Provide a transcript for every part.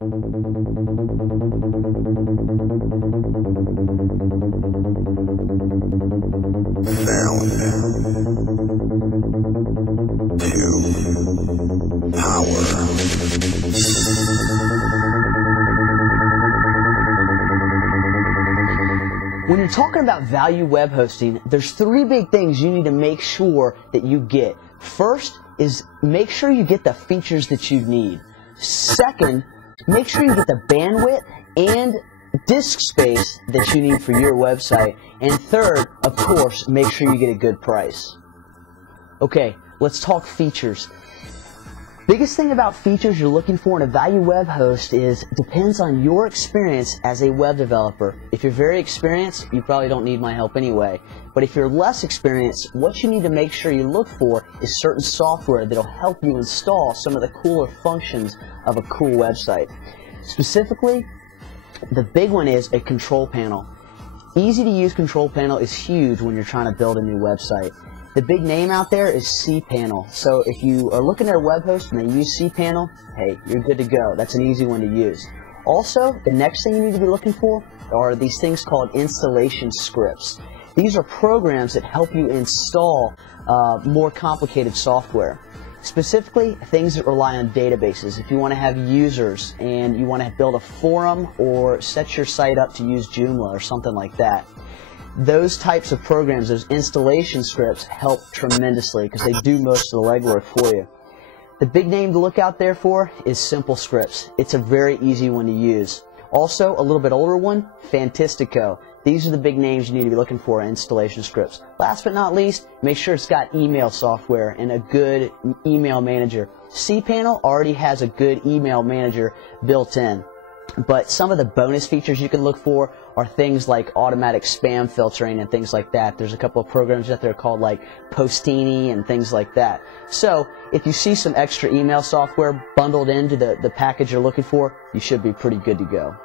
When you're talking about value web hosting, there's three big things you need to make sure that you get. First is make sure you get the features that you need. Second, make sure you get the bandwidth and disk space that you need for your website. And third, of course, make sure you get a good price. Okay, let's talk features. Biggest thing about features you're looking for in a value web host is depends on your experience as a web developer. If you're very experienced, you probably don't need my help anyway. But if you're less experienced, what you need to make sure you look for is certain software that'll help you install some of the cooler functions of a cool website. Specifically, the big one is a control panel. Easy to use control panel is huge when you're trying to build a new website. The big name out there is cPanel. So if you are looking at a web host and they use cPanel, hey, you're good to go. That's an easy one to use. Also, the next thing you need to be looking for are these things called installation scripts. These are programs that help you install more complicated software. Specifically, things that rely on databases. If you want to have users and you want to build a forum or set your site up to use Joomla or something like that. Those types of programs, those installation scripts, help tremendously because they do most of the legwork for you. The big name to look out there for is Simple Scripts. It's a very easy one to use. Also, a little bit older one, Fantastico. These are the big names you need to be looking for in installation scripts. Last but not least, make sure it's got email software and a good email manager. cPanel already has a good email manager built in. But some of the bonus features you can look for are things like automatic spam filtering and things like that. There's a couple of programs out there called like Postini and things like that. So if you see some extra email software bundled into the package you're looking for, you should be pretty good to go.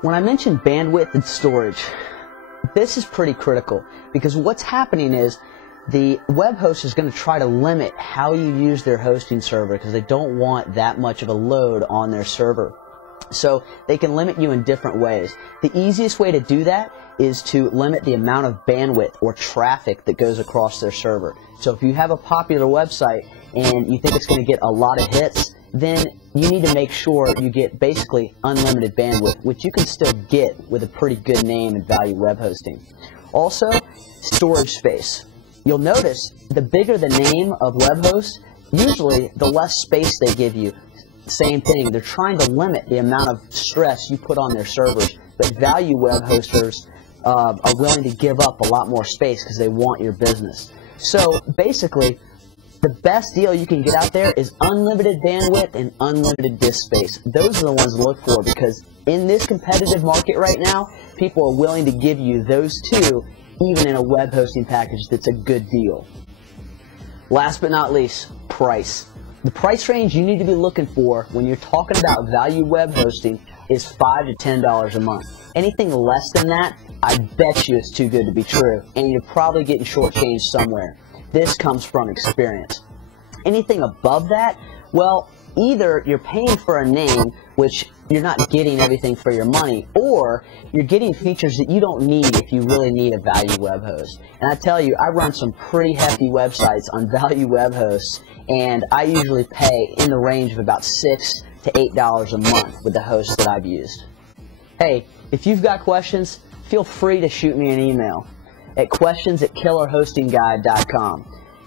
When I mentioned bandwidth and storage, this is pretty critical because what's happening is the web host is going to try to limit how you use their hosting server because they don't want that much of a load on their server. So they can limit you in different ways. The easiest way to do that is to limit the amount of bandwidth or traffic that goes across their server. So if you have a popular website and you think it's going to get a lot of hits, then you need to make sure you get basically unlimited bandwidth, which you can still get with a pretty good name in value web hosting. Also, storage space. You'll notice the bigger the name of web host, usually the less space they give you. Same thing, they're trying to limit the amount of stress you put on their servers, but value web hosters are willing to give up a lot more space because they want your business. So basically, the best deal you can get out there is unlimited bandwidth and unlimited disk space. Those are the ones to look for because in this competitive market right now, people are willing to give you those two even in a web hosting package that's a good deal. Last but not least, price. The price range you need to be looking for when you're talking about value web hosting is $5 to $10 a month. Anything less than that, I bet you it's too good to be true, and you're probably getting shortchanged somewhere. This comes from experience. Anything above that, well, either you're paying for a name, which you're not getting everything for your money, or you're getting features that you don't need if you really need a value web host. And I tell you, I run some pretty hefty websites on value web hosts, and I usually pay in the range of about $6 to $8 a month with the hosts that I've used. Hey, if you've got questions, feel free to shoot me an email at questions@killerhostingguide.com.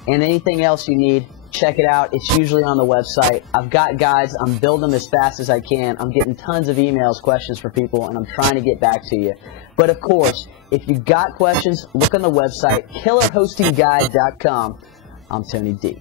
And anything else you need, check it out. It's usually on the website. I've got guides. I'm building them as fast as I can. I'm getting tons of emails, questions from people, and I'm trying to get back to you. But of course, if you've got questions, look on the website, killerhostingguide.com. I'm Tony D.